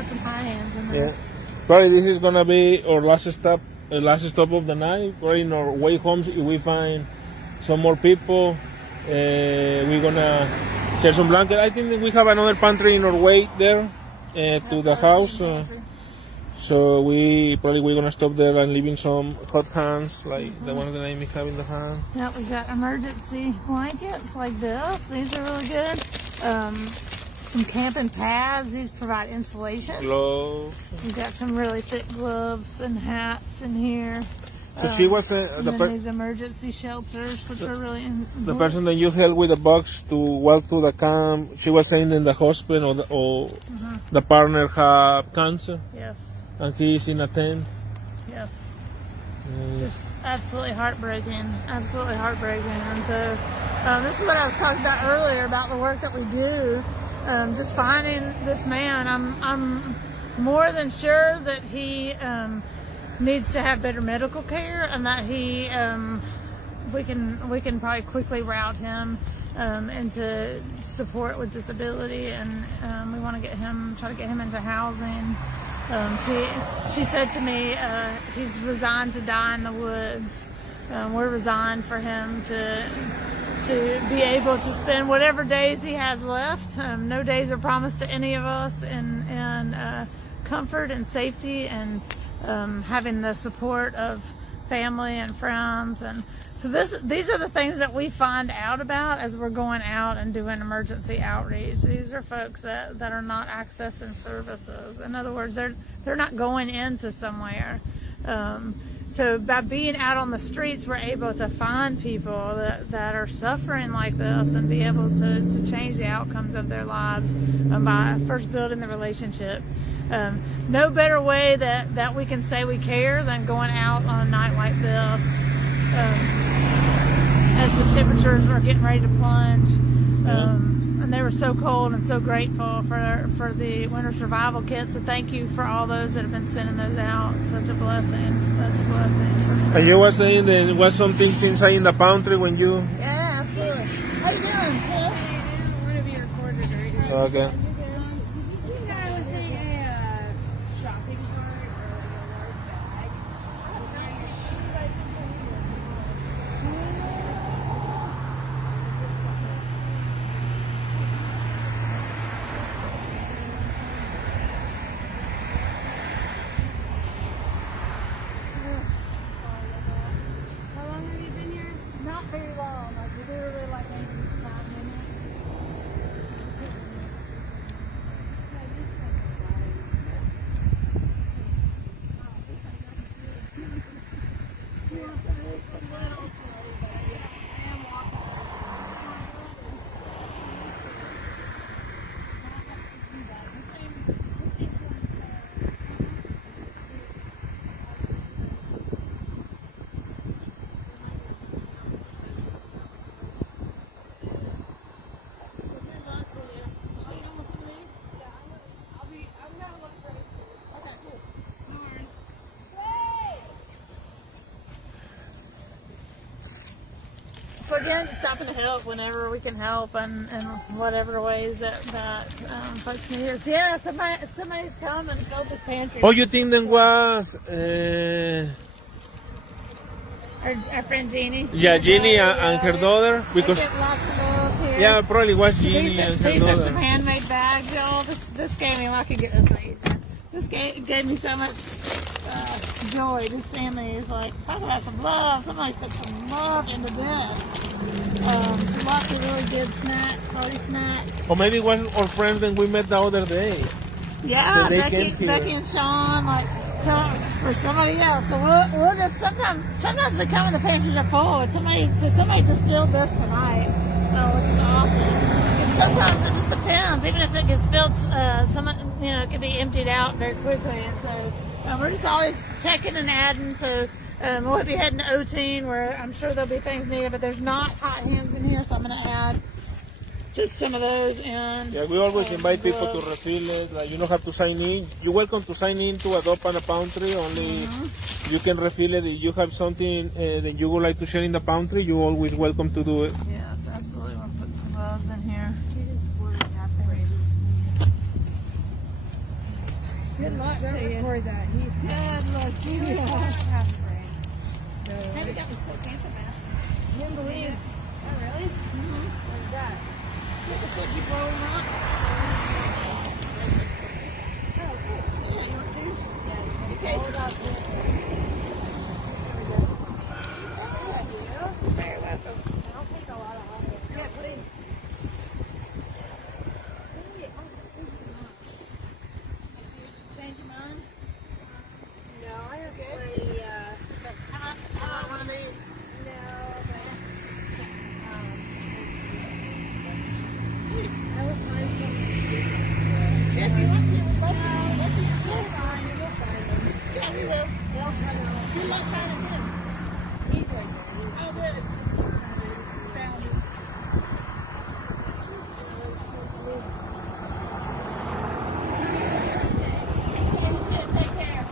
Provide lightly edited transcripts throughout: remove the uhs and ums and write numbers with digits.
put some high hands in there. Yeah. Probably this is gonna be our last stop of the night. Probably in our way home, if we find some more people, we're gonna share some blanket. I think that we have another pantry in our way there to the house. So we're gonna stop there and leaving some hot hands like the one that Amy have in the hand. Yeah, we got emergency blankets like this. These are really good. Some camping pads. These provide insulation. Gloves. We've got some really thick gloves and hats in here. So she was and then these emergency shelters, which are really the person that you helped with the box to walk to the camp. She was saying in the husband or the partner have cancer. Yes. And he's in a tent. Yes. Just absolutely heartbreaking. Absolutely heartbreaking. And so this is what I was talking about earlier about the work that we do. Just finding this man. I'm more than sure that he needs to have better medical care, and that he we can probably quickly route him into support with disability, and we want to try to get him into housing. She said to me, he's resigned to die in the woods. We're resigned for him to be able to spend whatever days he has left. No days are promised to any of us, in comfort and safety, and having the support of family and friends. And so these are the things that we find out about as we're going out and doing emergency outreach. These are folks that are not accessing services. In other words, they're not going into somewhere. So by being out on the streets, we're able to find people that are suffering like this and be able to change the outcomes of their lives by first building the relationship. No better way that we can say we care than going out on a night like this, as the temperatures are getting ready to plunge. And they were so cold, and so grateful for the winter survival kits. So thank you for all those that have been sending those out. Such a blessing. Such a blessing. And you were saying there was some things inside in the pantry when you... Yeah, absolutely. How you doing, Phil? One of you recorded right now. Okay. Not very long. Like, literally like maybe 5 minutes. So again, just stopping to help whenever we can help, and whatever ways that folks need us. Yeah, somebody's come and filled this pantry. Oh, you think that was... Our friend Jeannie. Yeah, Jeannie and her daughter, because... They get lots of love here. Yeah, probably was Jeannie These and her are some daughter. handmade bags, y'all. This gave me, I could get this one easier. This gave me so much joy. Just seeing these, like, talk about some love. Somebody put some love into this. Lots of really good snacks, hearty snacks. Or maybe it was our friends that we met the other day. Yeah, They came here. Becky and Sean, like, or somebody else. So we'll just sometimes we come and the pantries are full. And somebody just filled this tonight, which is awesome. And sometimes it just depends. Even if it gets filled, it can be emptied out very quickly. And so we're just always checking and adding. So we'll be heading to O-Teen, where I'm sure there'll be things needed, but there's not hot hands in here, so I'm going to add just some of those in. Yeah, we always invite people to refill it. Like, you don't have to sign in. You're welcome to sign in to Adopt a Pantry. Only you can refill it. If you have something that you would like to share in the pantry, you're always welcome to do it. Yes, absolutely. We'll put some gloves in here. Good luck Don't to you. record that. He's Good luck to you. half a brain. So, Hey, we got this cool camper van. can't believe. Oh, really? What's that? Just like you blow them up. Oh, cool. Yeah, you want to? Yeah, Okay. hold up. Very welcome. I'll take a lot of audio. Yeah, please. Change your mind? No, I have Good. plenty, How about one of these? no, but, I will find something. Yeah, if you want to, we'll both let you We'll check. find them. We'll find them. Yeah, we will. They'll find them. Good luck finding him. He's right there. Oh, good. Found him. Take care.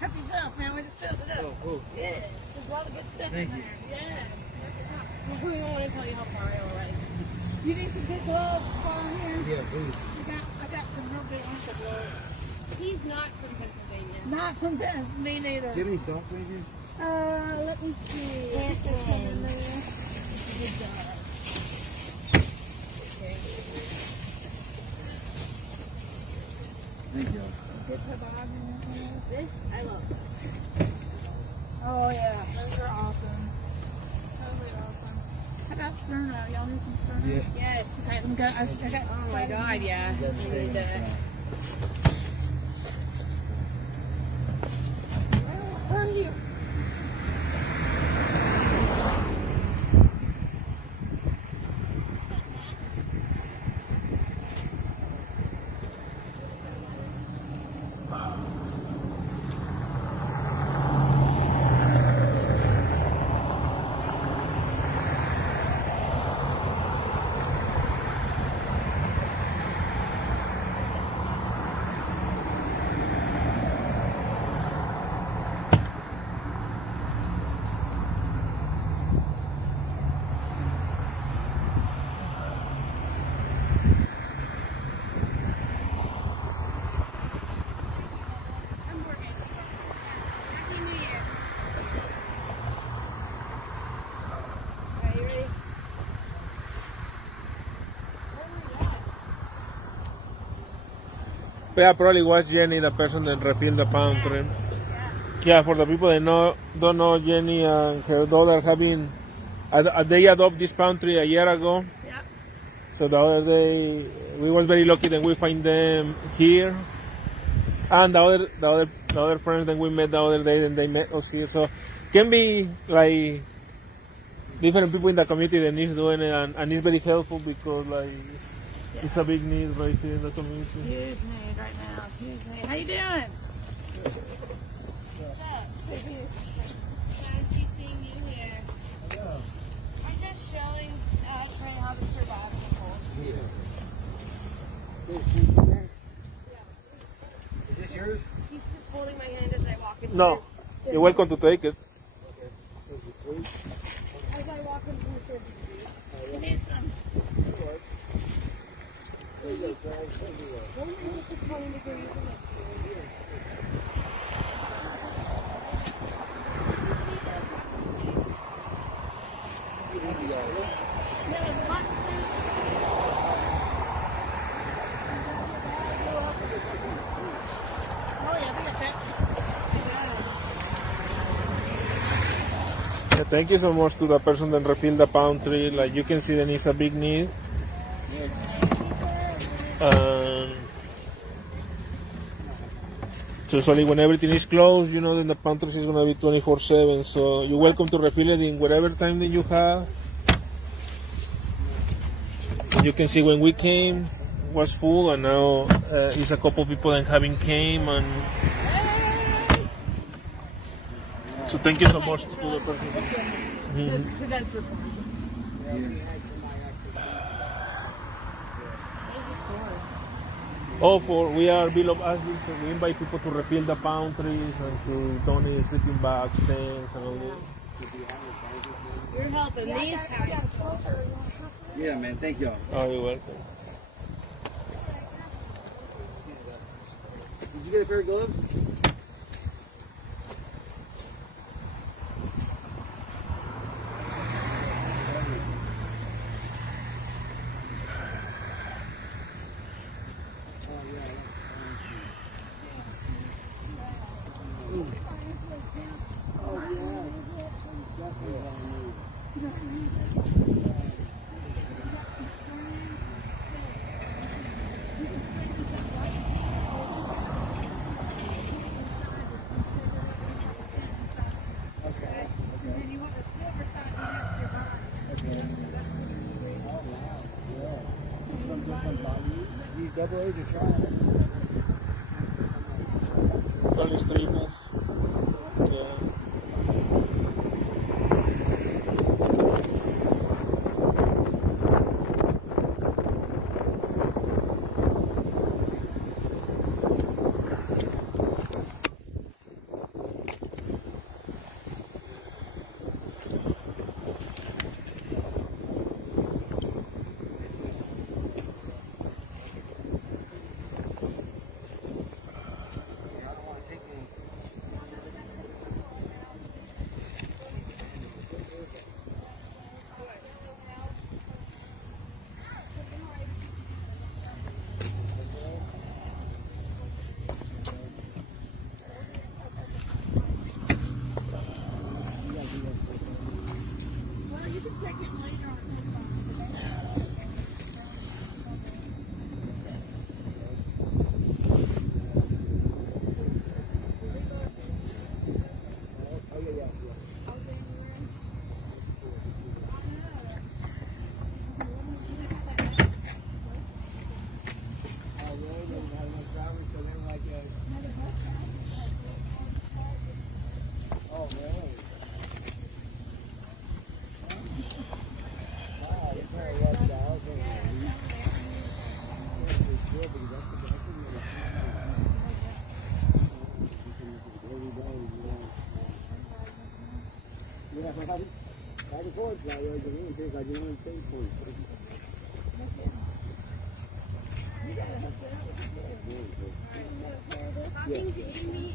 Help yourself, man. We just filled it up. Yeah. There's a lot of good stuff in there. Yeah. We don't want to tell you how far I away. You need some good gloves while I'm here. Yeah, please. I got some real good winter gloves. He's not from Pennsylvania. Not from Ben. Me neither. Give me salt, please. Let me see. Thank you. Good toboggan. This, I love. Oh yeah, those are awesome. Totally awesome. How about Sterno? Y'all need some Sterno? Yeah. Yes. Okay, I got Oh my god, yeah. That's I the need that. on you. Hamburger. Happy New Year. Are you ready? Yeah, probably was Jenny, the person that refilled the pantry. Yeah, for the people that don't know, Jenny and her daughter have been, they adopted this pantry a year ago. Yeah. So the other day, we was very lucky that we find them here. And the other friends that we met the other day, then they met us here. So can be like different people in the community that needs doing it, and it's very helpful because like it's a big need right here in the community. Huge need right now. Huge need. How you doing? Fancy seeing you here. I'm just showing Trey how to survive in the cold. Is this yours? He's just holding my hand as I walk in. No, you're welcome to take it. As I walk into the service. You need some. Only if it's 20 degrees in this Oh yeah, we got that. Yeah, thank you so much to the person that refilled the pantry. Like you can see, there is a big need. So usually when everything is closed, you know, then the pantry is gonna be 24/7. So you're welcome to refill it in whatever time that you have. You can see when we came was full, and now it's a couple people that haven't came, and so thank you so much to the person. That's the point. What is this for? Oh, we are Bill of Ashby, so we invite people to refill the pantries and to donate sleeping bags, tents, and all that. You're helping these kind of people. Yeah, man. Thank y'all. Oh, you're welcome. Did you get a pair of gloves? These double A's are trying. Only streamers. Yeah. Talking to Amy is fun. Talking to Lee.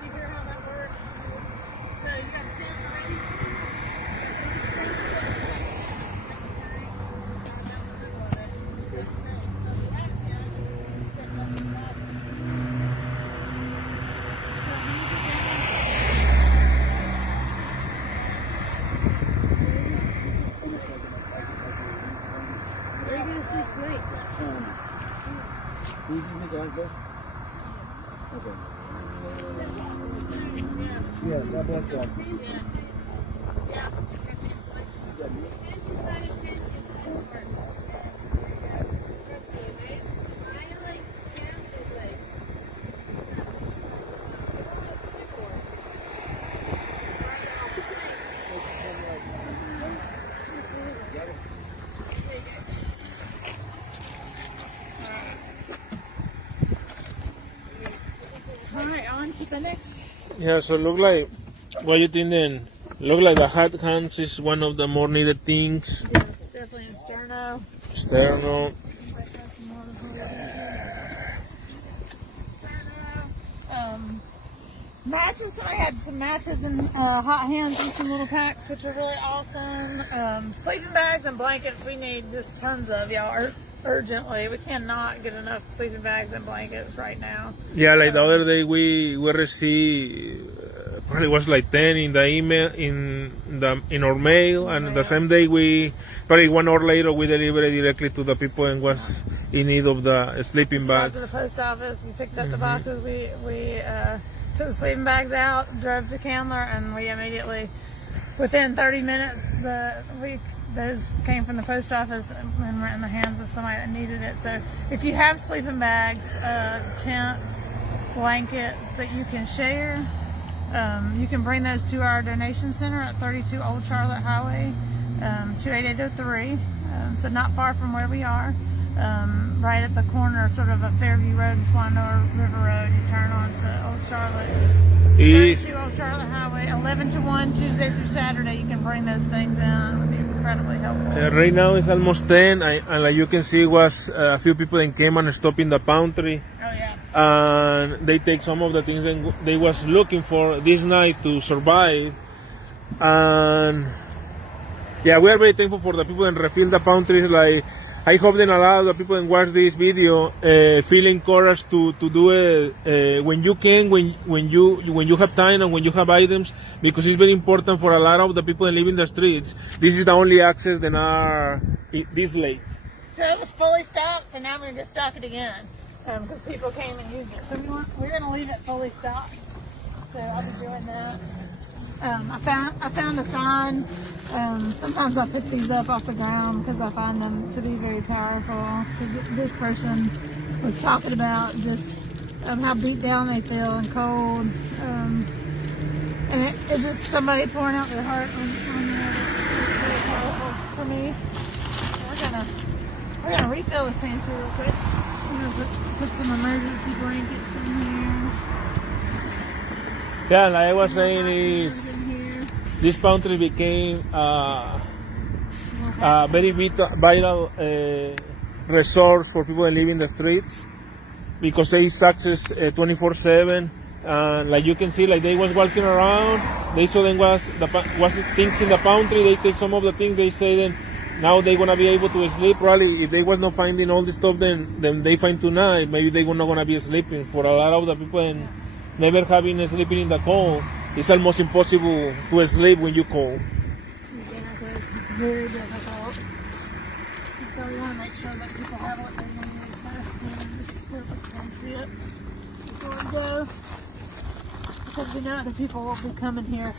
You hear how that works? So you got a tent already? Where are you going to sleep tonight? Can you give me some like this? Okay. Yeah, God bless y'all. Alright, on to the next. Yeah, so look like, what you think then? Look like the hot hands is one of the more needed things. Yes, definitely in sterno. Sterno. Matches. I had some matches and hot hands in some little packs, which are really awesome. Sleeping bags and blankets. We need just tons of, y'all, urgently. We cannot get enough sleeping bags and blankets right now. Yeah, like the other day we received well, it was like 10 in the email in our mail, and the same day probably 1 hour later we delivered it directly to the people and was in need of the sleeping Stopped bags. at the post office. We picked up the boxes. We took the sleeping bags out, drove to Candler, and we immediately, within 30 minutes, those came from the post office and were in the hands of somebody that needed it. So if you have sleeping bags, tents, blankets that you can share, you can bring those to our donation center at 32 Old Charlotte Highway, 28803. So not far from where we are, right at the corner sort of Fairview Road and Swannoa River Road. You turn on to Old Charlotte. 32 Old Charlotte Highway, 11 to 1, Tuesday through Saturday. You can bring those things in. It would be incredibly helpful. Right now it's almost 10, and like you can see, was a few people that came and stopped in the pantry. Oh, yeah. And they take some of the things that they was looking for this night to survive. And yeah, we are very thankful for the people that refill the pantries. Like, I hope that a lot of the people that watch this video feel encouraged to do it when you can, when you have time and when you have items, because it's very important for a lot of the people that live in the streets. This is the only access that are this late. So it was fully stocked, and now we're going to stock it again because people came and used it. So we're going to leave it fully stocked. So I'll be doing that. I found a sign. Sometimes I pick these up off the ground because I find them to be very powerful. So this person was talking about just how beat down they feel and cold. And it's just somebody pouring out their heart on there. It's very powerful for me. We're gonna refill this pantry real quick. I'm gonna put some emergency blankets in here. Yeah, like I was saying, this pantry became a very vital resource for people that live in the streets because they access 24/7. And like you can see, like they was walking around, they saw them was things in the pantry. They take some of the things. They say then now they're gonna be able to sleep. Probably if they was not finding all this stuff, then they find tonight. Maybe they're not gonna be sleeping. For a lot of the people and never having sleeping in the cold, it's almost impossible to sleep when you cold. Exactly. It's very difficult. So we want to make sure that people have what they need. So just put the pantry up before we go. Because we know other people will be coming here.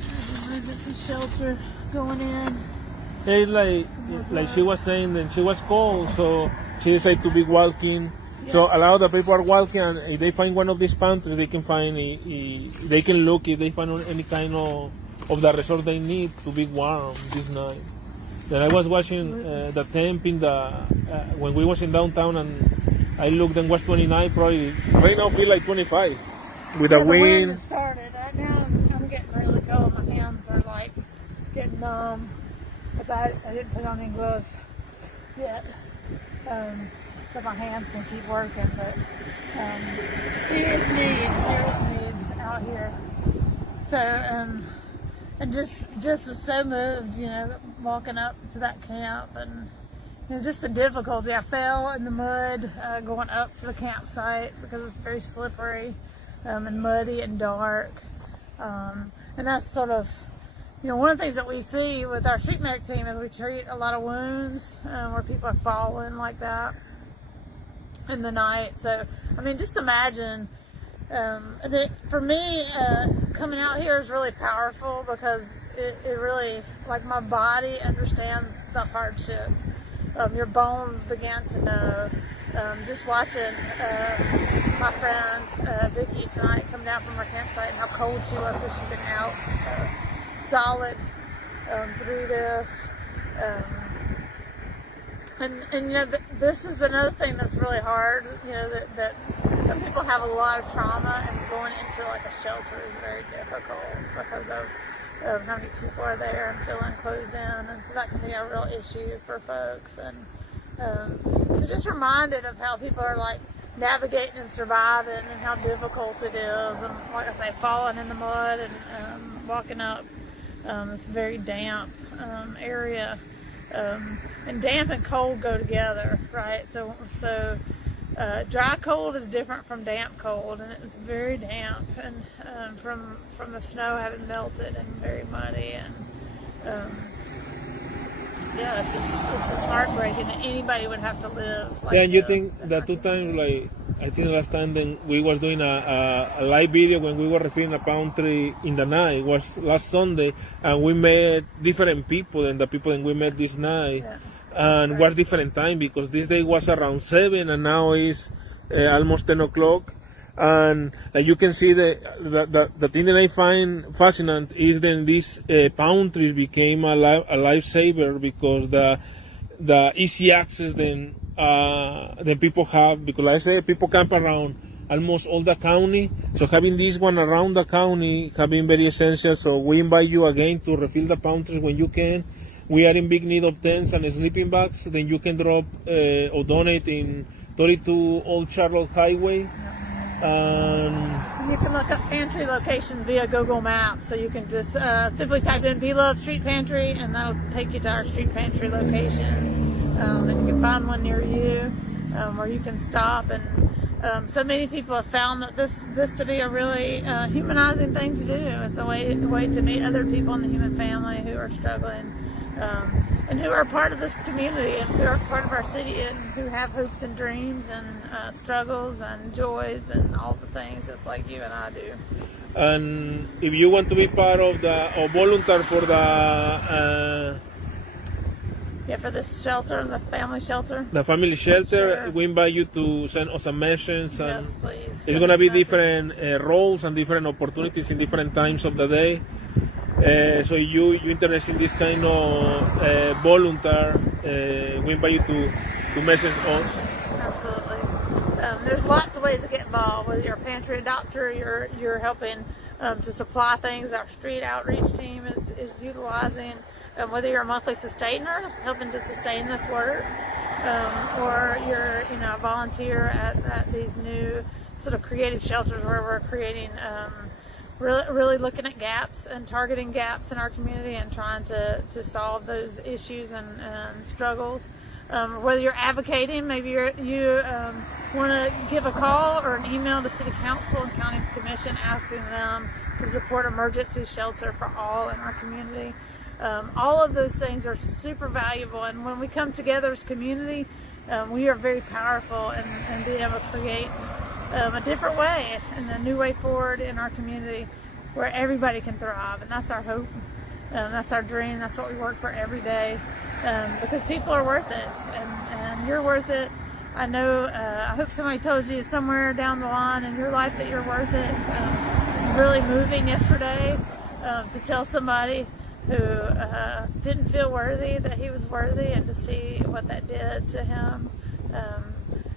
There's an emergency shelter going in. It's like she was saying, then she was cold, so she decided to be walking. Yeah. So a lot of the people are walking, and if they find one of these pantries, they can find, they can look if they find any kind of the resource they need to be warm this night. Then I was watching the temp in when we was in downtown, and I looked and was 29, probably right now feel like 25 with the wind. Just started. Right now I'm getting really cold. My hands are like getting numb. But I didn't put on any gloves yet. So my hands can keep working, but serious needs out here. So and just was so moved, walking up to that camp, and just the difficulty. I fell in the mud going up to the campsite because it's very slippery and muddy and dark, and that's sort of one of the things that we see with our street medic team is we treat a lot of wounds where people are falling like that in the night. So I mean, just imagine. For me, coming out here is really powerful because it really, like, my body understands the hardship. Your bones begin to know. Just watching my friend Vicky tonight come down from her campsite and how cold she was because she's been out solid through this. And this is another thing that's really hard, that some people have a lot of trauma, and going into like a shelter is very difficult because of how many people are there and feeling closed in, and so that can be a real issue for folks. And so just reminded of how people are like navigating and surviving and how difficult it is, and like I say, falling in the mud and walking up this very damp area. And damp and cold go together, right? So dry cold is different from damp cold, and it was very damp, and from the snow having melted and very muddy, and yeah, it's just heartbreaking that anybody would have to live like Yeah, and you this think in the our two community. times, like, I think last time then we was doing a live video when we were refilling a palm tree in the night. It was last Sunday, and we met different people than the people that we met this night. Yeah. And was different time because this day was around 7 and now it's almost 10 o'clock. And you can see the thing that I find fascinating is that these palm trees became a lifesaver because the easy access then people have, because like I say people camp around almost all the county, so having this one around the county have been very essential. So we invite you again to refill the palm trees when you can. We are in big need of tents and sleeping bags. Then you can drop or donate in 32 Old Charlotte Highway. You can look up pantry locations via Google Maps, so you can just simply type in "We Love Street Pantry" and that'll take you to our street pantry locations. And you can find one near you where you can stop. And so many people have found that this to be a really humanizing thing to do. It's a way to meet other people in the human family who are struggling. And who are part of this community and who are part of our city and who have hopes and dreams and struggles and joys and all the things just like you and I do. And if you want to be part of or volunteer for the For this shelter, the family shelter. family shelter, Sure. we invite you to send us a message. And Yes, please. it's going to be Message. different roles and different opportunities in different times of the day. So you interested in this kind of volunteer, we invite you to message us. Absolutely. There's lots of ways to get involved. Whether you're a pantry adopter, you're helping to supply things. Our street outreach team is utilizing. Whether you're a monthly sustainer, helping to sustain this work, or you're a volunteer at these new sort of creative shelters where we're creating. Really looking at gaps and targeting gaps in our community and trying to solve those issues and struggles. Whether you're advocating, maybe you want to give a call or an email to City Council and County Commission asking them to support emergency shelter for all in our community. All of those things are super valuable, and when we come together as community, we are very powerful in being able to create a different way and a new way forward in our community where everybody can thrive. And that's our hope. That's our dream. That's what we work for every day, because people are worth it, and you're worth it. I know, I hope somebody told you somewhere down the line in your life that you're worth it. It's really moving yesterday to tell somebody who didn't feel worthy that he was worthy, and to see what that did to him.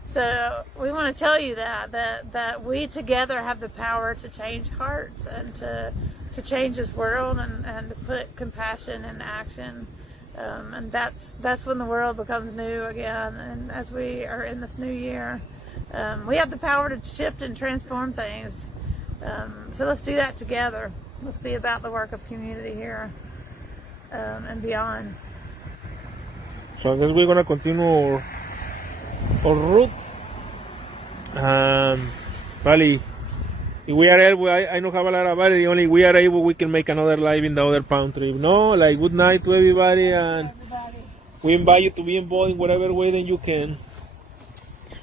So we want to tell you that we together have the power to change hearts and to change this world and to put compassion in action. And that's when the world becomes new again. And as we are in this new year, we have the power to shift and transform things. So let's do that together. Let's be about the work of community here and beyond. So I guess we're going to continue our route. Valley, if we are able, I don't have a lot about it. Only we are able, we can make another live in the other palm tree. No, like good night to everybody, and we invite you to be involved in whatever way that you can.